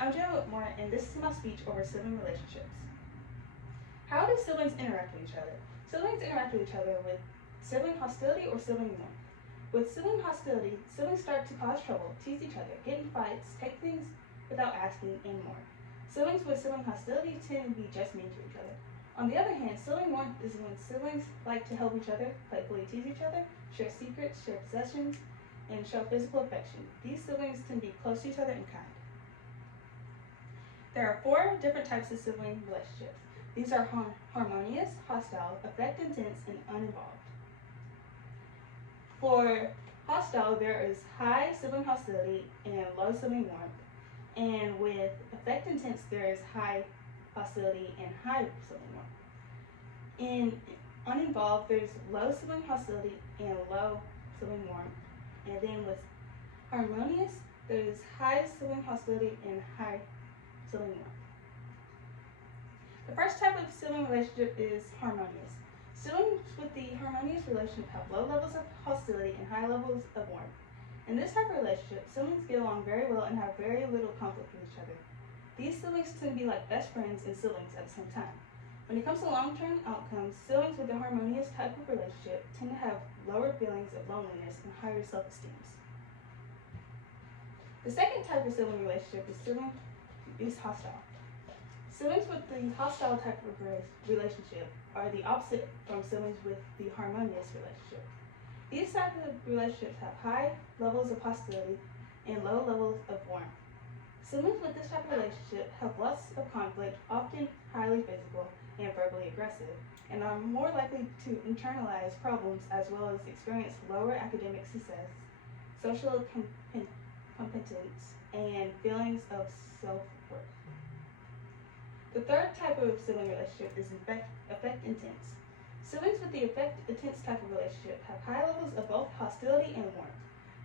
I'm Jenna Whitmore, and this is my speech over sibling relationships. How do siblings interact with each other? Siblings interact with each other with sibling hostility or sibling warmth. With sibling hostility, siblings start to cause trouble, tease each other, get in fights, take things without asking, and more. Siblings with sibling hostility tend to be just mean to each other. On the other hand, sibling warmth is when siblings like to help each other, playfully tease each other, share secrets, share possessions, and show physical affection. These siblings tend to be close to each other and kind. There are 4 different types of sibling relationships. These are harmonious, hostile, affect intense, and uninvolved. For hostile, there is high sibling hostility and low sibling warmth. And with affect intense, there is high hostility and high sibling warmth. In uninvolved, there's low sibling hostility and low sibling warmth. And then with harmonious, there's high sibling hostility and high sibling warmth. The first type of sibling relationship is harmonious. Siblings with the harmonious relationship have low levels of hostility and high levels of warmth. In this type of relationship, siblings get along very well and have very little conflict with each other. These siblings tend to be like best friends and siblings at the same time. When it comes to long-term outcomes, siblings with the harmonious type of relationship tend to have lower feelings of loneliness and higher self-esteem. The second type of sibling relationship is hostile. Siblings with the hostile type of relationship are the opposite from siblings with the harmonious relationship. These types of relationships have high levels of hostility and low levels of warmth. Siblings with this type of relationship have lots of conflict, often highly physical and verbally aggressive, and are more likely to internalize problems as well as experience lower academic success, social competence, and feelings of self-worth. The third type of sibling relationship is affect intense. Siblings with the affect intense type of relationship have high levels of both hostility and warmth.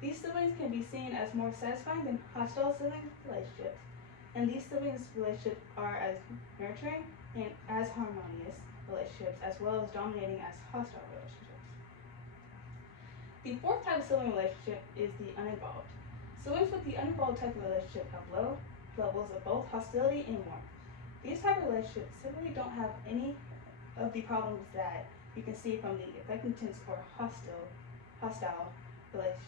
These siblings can be seen as more satisfying than hostile sibling relationships, and these siblings' relationships are as nurturing and as harmonious relationships, as well as dominating as hostile relationships. The fourth type of sibling relationship is the uninvolved. Siblings with the uninvolved type of relationship have low levels of both hostility and warmth. These type of relationships simply don't have any of the problems that you can see from the affect intense or hostile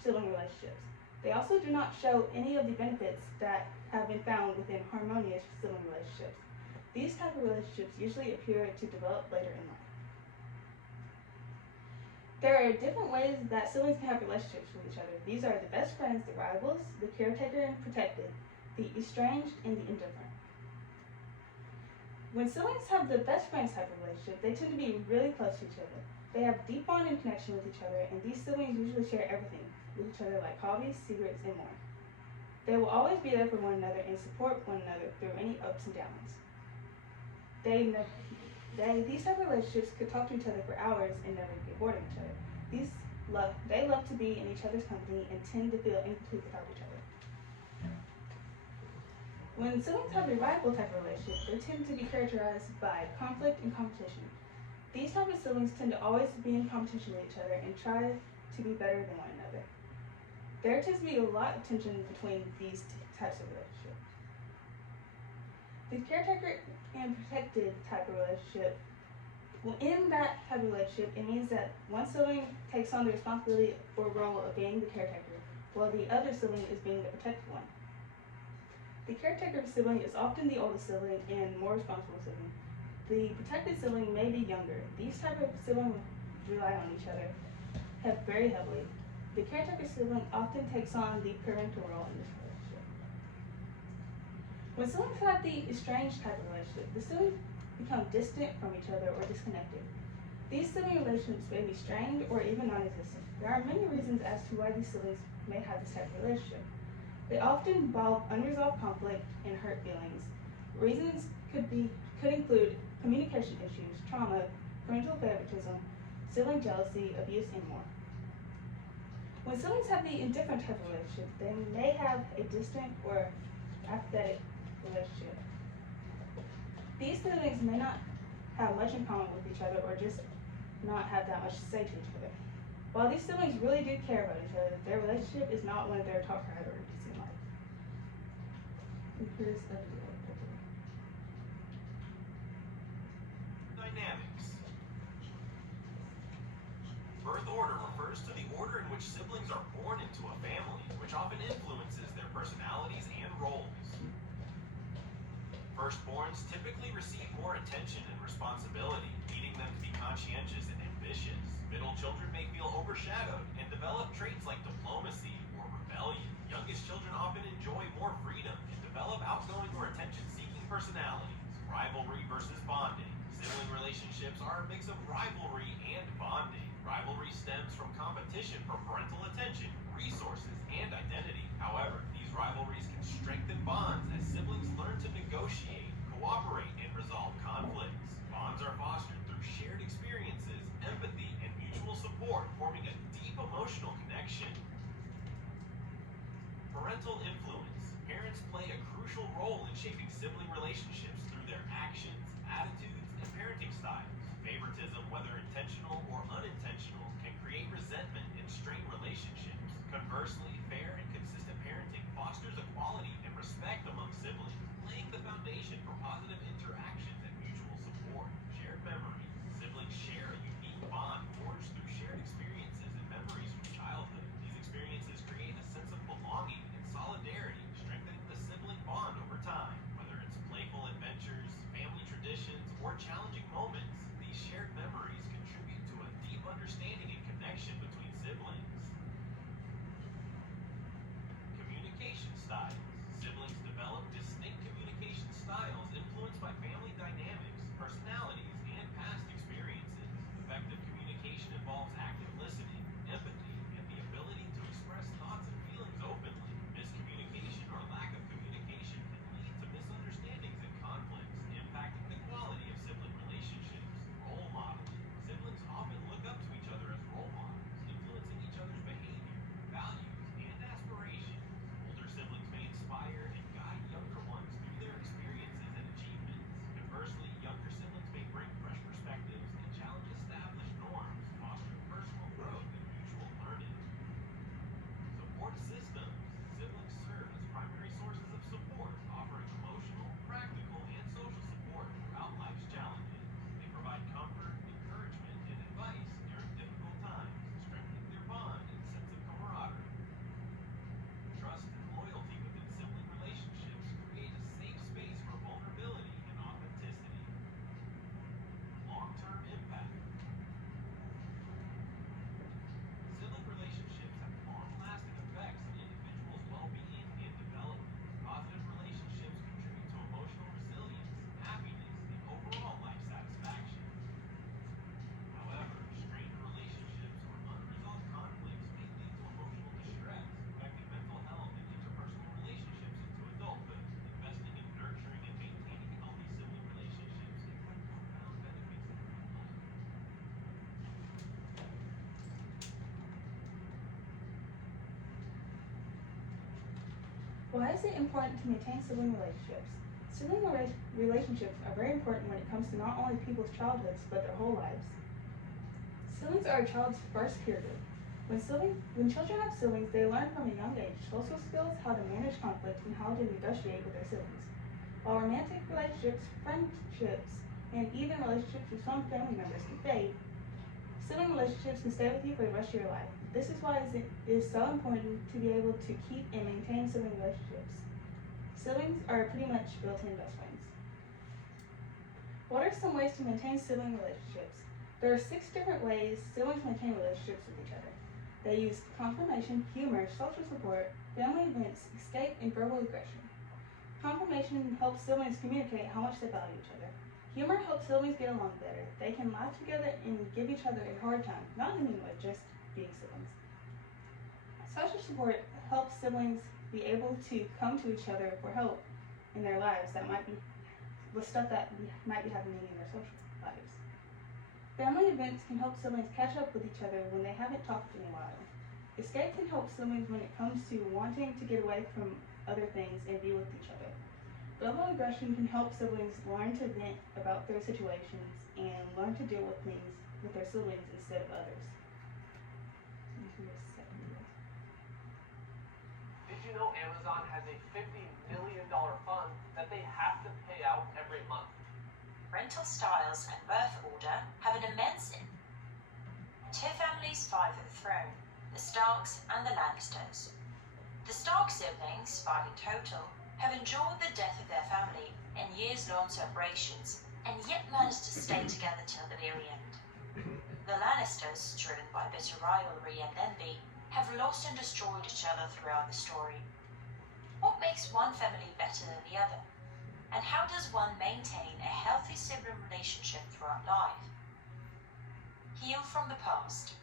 sibling relationships. They also do not show any of the benefits that have been found within harmonious sibling relationships. These type of relationships usually appear to develop later in life. There are different ways that siblings can have relationships with each other. These are the best friends, the rivals, the caretaker and protected, the estranged, and the indifferent. When siblings have the best friends type of relationship, they tend to be really close to each other. They have deep bond and connection with each other, and these siblings usually share everything with each other, like hobbies, secrets, and more. They will always be there for one another and support one another through any ups and downs. These type of relationships could talk to each other for hours and never get bored of each other. They love to be in each other's company and tend to feel incomplete without each other. When siblings have a rival type of relationship, they tend to be characterized by conflict and competition. These type of siblings tend to always be in competition with each other and try to be better than one another. There tends to be a lot of tension between these types of relationships. The caretaker and protected type of relationship, well, in that type of relationship, it means that one sibling takes on the responsibility or role of being the caretaker, while the other sibling is being the protected one. The caretaker sibling is often the oldest sibling and more responsible sibling. The protected sibling may be younger. These type of siblings rely on each other very heavily. The caretaker sibling often takes on the parental role in this relationship. When siblings have the estranged type of relationship, the siblings become distant from each other or disconnected. These sibling relationships may be strained or even non-existent. There are many reasons as to why these siblings may have this type of relationship. They often involve unresolved conflict and hurt feelings. Reasons could include communication issues, trauma, parental favoritism, sibling jealousy, abuse, and more. When siblings have the indifferent type of relationship, they may have a distant or apathetic relationship. These siblings may not have much in common with each other or just not have that much to say to each other. While these siblings really do care about each other, their relationship is not one of their top priorities in life. And here's a video. Dynamics. Birth order refers to the order in which siblings are born into a family, which often influences their personalities and roles. Firstborns typically receive more attention and responsibility, leading them to be conscientious and ambitious. Middle children may feel overshadowed and develop traits like diplomacy or rebellion. Youngest children often enjoy more freedom and develop outgoing or attention-seeking personalities. Rivalry versus bonding. Sibling relationships are a mix of rivalry and bonding. Rivalry stems from competition for parental attention, resources, and identity. However, these rivalries can strengthen bonds as siblings learn to negotiate, cooperate, and resolve conflicts. Bonds are fostered through shared experiences, empathy, and mutual support, forming a deep emotional connection. Parental influence. Parents play a crucial role in shaping sibling relationships through their actions, attitudes, and parenting styles. Favoritism, whether intentional or unintentional, can create resentment and strain relationships. Conversely, fair and consistent parenting fosters equality and respect among siblings, laying the foundation for positive interactions and mutual support. Shared memories. Siblings share a unique bond forged through shared experiences and memories from childhood. These experiences create a sense of belonging and solidarity, strengthening the sibling bond over time. Whether it's playful adventures, family traditions, or challenging moments, these shared memories contribute to a deep understanding and connection between siblings. Communication styles. Siblings develop distinct communication styles influenced by family dynamics, personalities, and past experiences. Effective communication involves active listening, empathy, and the ability to express thoughts and feelings openly. Miscommunication or lack of communication can lead to misunderstandings and conflicts, impacting the quality of sibling relationships. Role modeling. Siblings often look up to each other as role models, influencing each other's behavior, values, and aspirations. Older siblings may inspire and guide younger ones through their experiences and achievements. Conversely, younger siblings may bring fresh perspectives and challenge established norms, fostering personal growth and mutual learning. Support systems. Siblings serve as primary sources of support, offering emotional, practical, and social support throughout life's challenges. They provide comfort, encouragement, and advice during difficult times, strengthening their bond and sense of camaraderie. Trust and loyalty within sibling relationships create a safe space for vulnerability and authenticity. Long-term impact. Sibling relationships have long-lasting effects on individuals' well-being and development. Positive relationships contribute to emotional resilience, happiness, and overall life satisfaction. However, strained relationships or unresolved conflicts may lead to emotional distress, affecting mental health and interpersonal relationships into adulthood. Investing in nurturing and maintaining healthy sibling relationships can have profound benefits in life. Why is it important to maintain sibling relationships? Sibling relationships are very important when it comes to not only people's childhoods, but their whole lives. Siblings are a child's first peer group. When children have siblings, they learn from a young age social skills, how to manage conflict, and how to negotiate with their siblings. While romantic relationships, friendships, and even relationships with some family members can fade, sibling relationships can stay with you for the rest of your life. This is why it is so important to be able to keep and maintain sibling relationships. Siblings are pretty much built-in best friends. What are some ways to maintain sibling relationships? There are 6 different ways siblings maintain relationships with each other. They use confirmation, humor, social support, family events, escape, and verbal aggression. Confirmation helps siblings communicate how much they value each other. Humor helps siblings get along better. They can laugh together and give each other a hard time, not in any way, just being siblings. Social support helps siblings be able to come to each other for help in their lives that might be with stuff that might be happening in their social lives. Family events can help siblings catch up with each other when they haven't talked in a while. Escape can help siblings when it comes to wanting to get away from other things and be with each other. Verbal aggression can help siblings learn to vent about their situations and learn to deal with things with their siblings instead of others. Did you you know Amazon has a $50 million fund that they have to pay out every month? Parental styles and birth order have an immense impact. Two families vie for the throne, the Starks and the Lannisters. The Stark siblings, 5 in total, have endured the death of their family in years-long separations and yet managed to stay together till the very end. The Lannisters, driven by bitter rivalry and envy, have lost and destroyed each other throughout the story. What makes one family better than the other? And how does one maintain a healthy sibling relationship throughout life? Heal from the past.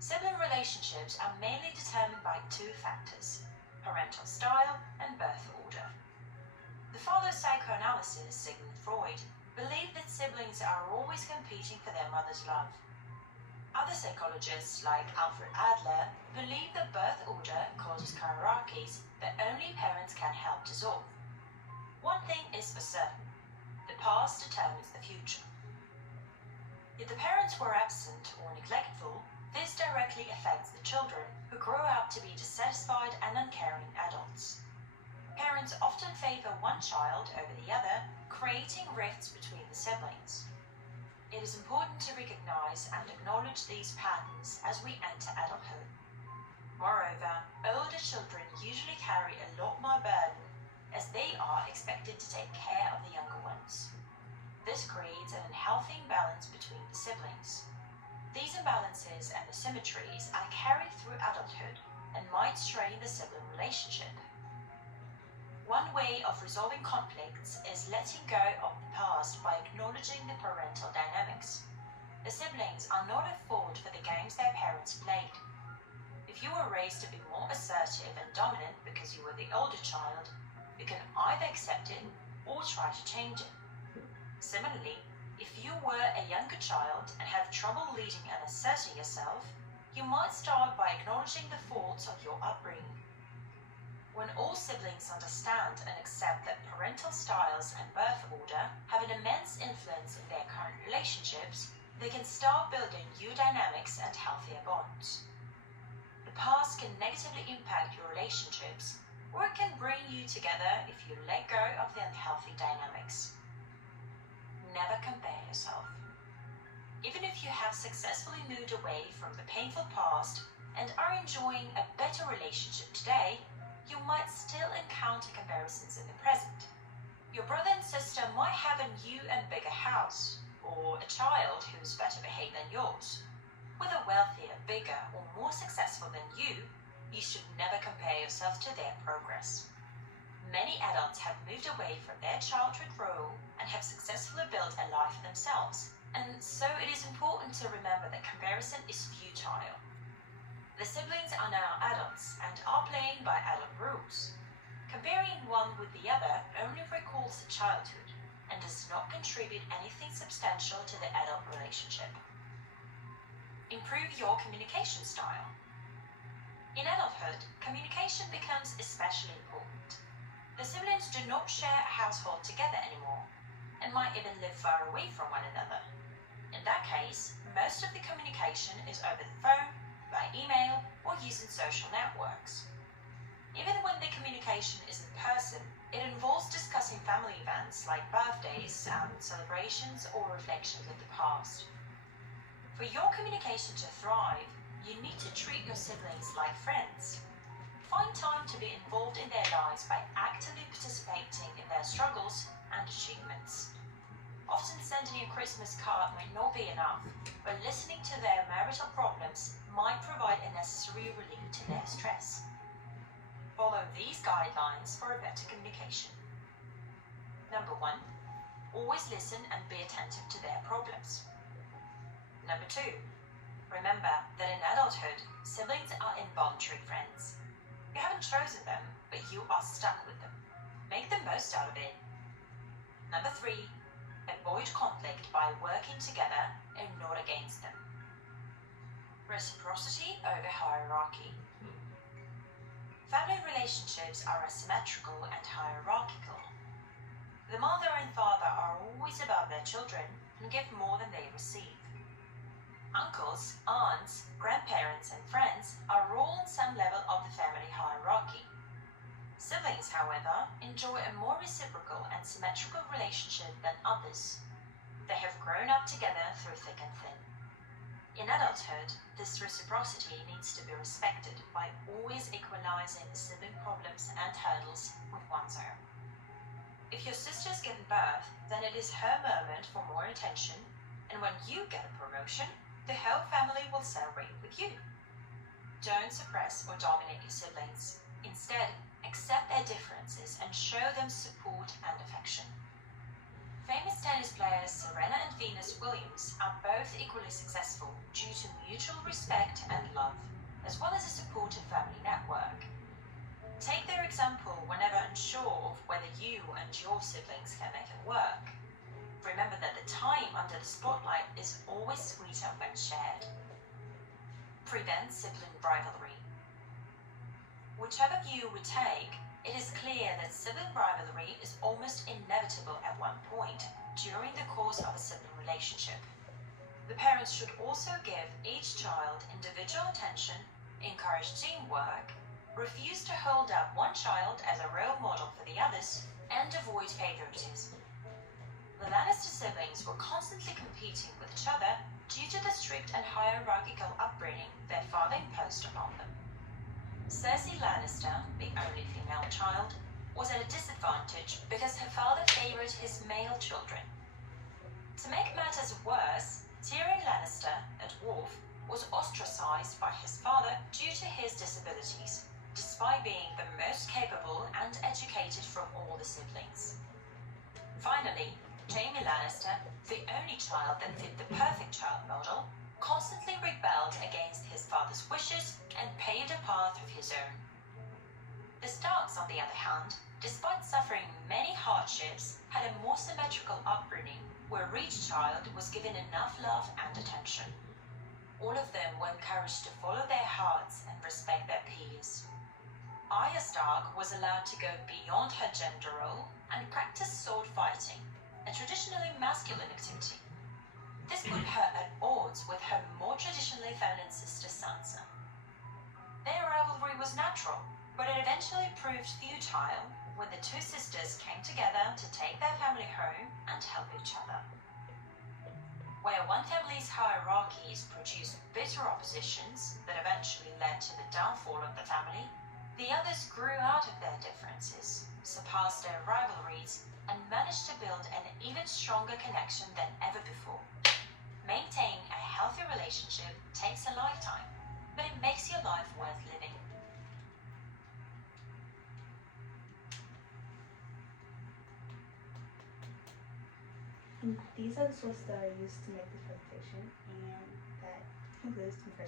Sibling relationships are mainly determined by 2 factors: parental style and birth order. The father of psychoanalysis, Sigmund Freud, believed that siblings are always competing for their mother's love. Other psychologists, like Alfred Adler, believe that birth order causes hierarchies that only parents can help dissolve. One thing is for certain: the past determines the future. If the parents were absent or neglectful, this directly affects the children, who grow up to be dissatisfied and uncaring adults. Parents often favor one child over the other, creating rifts between the siblings. It is important to recognize and acknowledge these patterns as we enter adulthood. Moreover, older children usually carry a lot more burden, as they are expected to take care of the younger ones. This creates an unhealthy imbalance between the siblings. These imbalances and asymmetries are carried through adulthood and might strain the sibling relationship. One way of resolving conflicts is letting go of the past by acknowledging the parental dynamics. The siblings are not at fault for the games their parents played. If you were raised to be more assertive and dominant because you were the older child, you can either accept it or try to change it. Similarly, if you were a younger child and have trouble leading and asserting yourself, you might start by acknowledging the faults of your upbringing. When all siblings understand and accept that parental styles and birth order have an immense influence in their current relationships, they can start building new dynamics and healthier bonds. The past can negatively impact your relationships, or it can bring you together if you let go of the unhealthy dynamics. Never compare yourself. Even if you have successfully moved away from the painful past and are enjoying a better relationship today, you might still encounter comparisons in the present. Your brother and sister might have a new and bigger house, or a child who is better behaved than yours. Whether wealthier, bigger, or more successful than you should never compare yourself to their progress. Many adults have moved away from their childhood role and have successfully built a life for themselves, and so it is important to remember that comparison is futile. The siblings are now adults and are playing by adult rules. Comparing one with the other only recalls the childhood and does not contribute anything substantial to the adult relationship. Improve your communication style. In adulthood, communication becomes especially important. The siblings do not share a household together anymore and might even live far away from one another. In that case, most of the communication is over the phone, by email, or using social networks. Even when the communication is in person, it involves discussing family events like birthdays, celebrations, or reflections of the past. For your communication to thrive, you need to treat your siblings like friends. Find time to be involved in their lives by actively participating in their struggles and achievements. Often sending a Christmas card might not be enough, but listening to their marital problems might provide a necessary relief to their stress. Follow these guidelines for a better communication. Number 1, always listen and be attentive to their problems. Number 2, remember that in adulthood, siblings are involuntary friends. You haven't chosen them, but you are stuck with them. Make the most out of it. Number 3, avoid conflict by working together and not against them. Reciprocity over hierarchy. Family relationships are asymmetrical and hierarchical. The mother and father are always above their children and give more than they receive. Uncles, aunts, grandparents, and friends are all on some level of the family hierarchy. Siblings, however, enjoy a more reciprocal and symmetrical relationship than others. They have grown up together through thick and thin. In adulthood, this reciprocity needs to be respected by always equalizing the sibling problems and hurdles with one's own. If your sister's given birth, then it is her moment for more attention, and when you get a promotion, the whole family will celebrate with you. Don't suppress or dominate your siblings. Instead, accept their differences and show them support and affection. Famous tennis players Serena and Venus Williams are both equally successful due to mutual respect and love, as well as a supportive family network. Take their example whenever unsure of whether you and your siblings can make it work. Remember that the time under the spotlight is always sweeter when shared. Prevent sibling rivalry. Whichever view we take, it is clear that sibling rivalry is almost inevitable at one point during the course of a sibling relationship. The parents should also give each child individual attention, encourage teamwork, refuse to hold up one child as a role model for the others, and avoid favoritism. The Lannister siblings were constantly competing with each other due to the strict and hierarchical upbringing their father imposed upon them. Cersei Lannister, the only female child, was at a disadvantage because her father favored his male children. To make matters worse, Tyrion Lannister, a dwarf, was ostracized by his father due to his disabilities, despite being the most capable and educated from all the siblings. Finally, Jaime Lannister, the only child that fit the perfect child model, constantly rebelled against his father's wishes and paved a path of his own. The Starks, on the other hand, despite suffering many hardships, had a more symmetrical upbringing where each child was given enough love and attention. All of them were encouraged to follow their hearts and respect their peers. Arya Stark was allowed to go beyond her gender role and practice sword fighting, a traditionally masculine activity. This put her at odds with her more traditionally feminine sister Sansa. Their rivalry was natural, but it eventually proved futile when the two sisters came together to take their family home and help each other. Where one family's hierarchies produced bitter oppositions that eventually led to the downfall of the family, the others grew out of their differences, surpassed their rivalries, and managed to build an even stronger connection than ever before. Maintaining a healthy relationship takes a lifetime, but it makes your life worth living. And these are the sources that I used to make this presentation, and that concludes my